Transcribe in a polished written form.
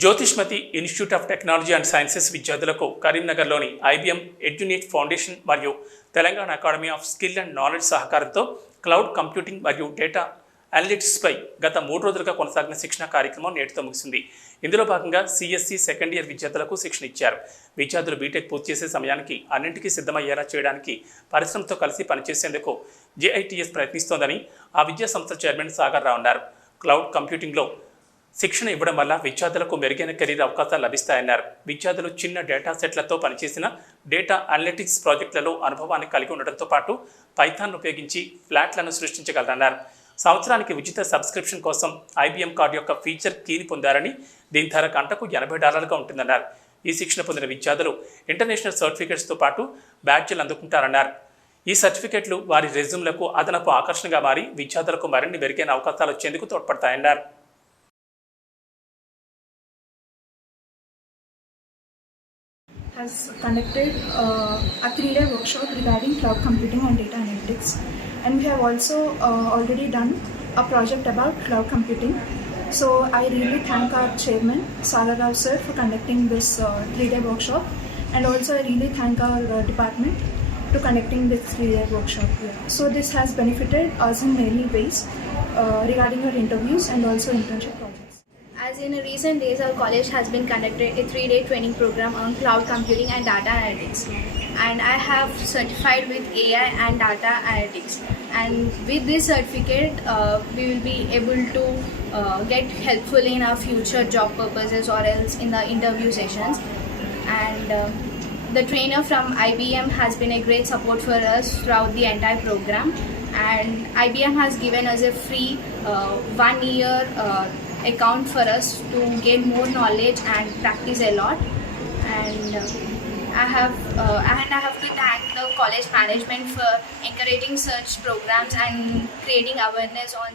Jyothishmathi institute of technology and sciences విద్యార్థులకు కరీంనగర్లోని ఐబీఎం ఎడ్యునేట్ ఫౌండేషన్ మరియు Telangana academy of skill and knowledge సహకారంతో క్లౌడ్ కంప్యూటింగ్ మరియు డేటా అనలిటిక్స్పై గత 3 రోజులుగా కొనసాగిన శిక్షణ కార్యక్రమం నేటితో ముగిసింది. ఇందులో భాగంగా సిఎస్సి సెకండ్ ఇయర్ విద్యార్థులకు శిక్షణ ఇచ్చారు. విద్యార్థులు బీటెక్ పూర్తి చేసే సమయానికి అన్నింటికీ సిద్ధమయ్యేలా చేయడానికి పరిశ్రమతో కలిసి పనిచేసేందుకు జేఐటీఎస్ ప్రయత్నిస్తోందని ఆ విద్యా సంస్థ చైర్మన్ సాగర్ రావు అన్నారు. క్లౌడ్ కంప్యూటింగ్లో శిక్షణ ఇవ్వడం వల్ల విద్యార్థులకు మెరుగైన కెరీర్ అవకాశాలు లభిస్తాయన్నారు. విద్యార్థులు చిన్న డేటా సెట్లతో పనిచేసిన డేటా అనలిటిక్స్ ప్రాజెక్టులలో అనుభవాన్ని కలిగి ఉండడంతో పాటు పైథాన్ ఉపయోగించి ఫ్లాట్లను సృష్టించగలరన్నారు. సంవత్సరానికి ఉచిత సబ్స్క్రిప్షన్ కోసం ఐబీఎం కార్డు యొక్క ఫీచర్ కీని పొందారని, దీని ధర గంటకు $80 ఉంటుందన్నారు. ఈ శిక్షణ పొందిన విద్యార్థులు ఇంటర్నేషనల్ సర్టిఫికేట్స్తో పాటు బ్యాడ్జీలు అందుకుంటారన్నారు. ఈ సర్టిఫికేట్లు వారి రెజ్యూమ్లకు అదనపు ఆకర్షణగా మారి విద్యార్థులకు మరిన్ని మెరుగైన అవకాశాలు వచ్చేందుకు తోడ్పడతాయన్నారు. Has conducted a 3-day workshop regarding cloud computing and data analytics, and we have also already done a project about cloud computing. So I really thank our chairman Sagar Rao sir for conducting this 3-day workshop, and also I really thank our department to conducting this 3-day workshop here. So this has benefited us in many ways regarding our interviews and also internship projects. As in recent days, our college has been conducted a 3-day training program on cloud computing and data analytics, and I have certified with AI and data analytics, and with this certificate we will be able to get helpful in our future job purposes or else in the interview sessions. And the trainer from IBM has been a great support for us throughout the entire program, and IBM has given us a free 1-year account for us to gain more knowledge and practice a lot. And I have to thank the college management for encouraging such programs and creating awareness on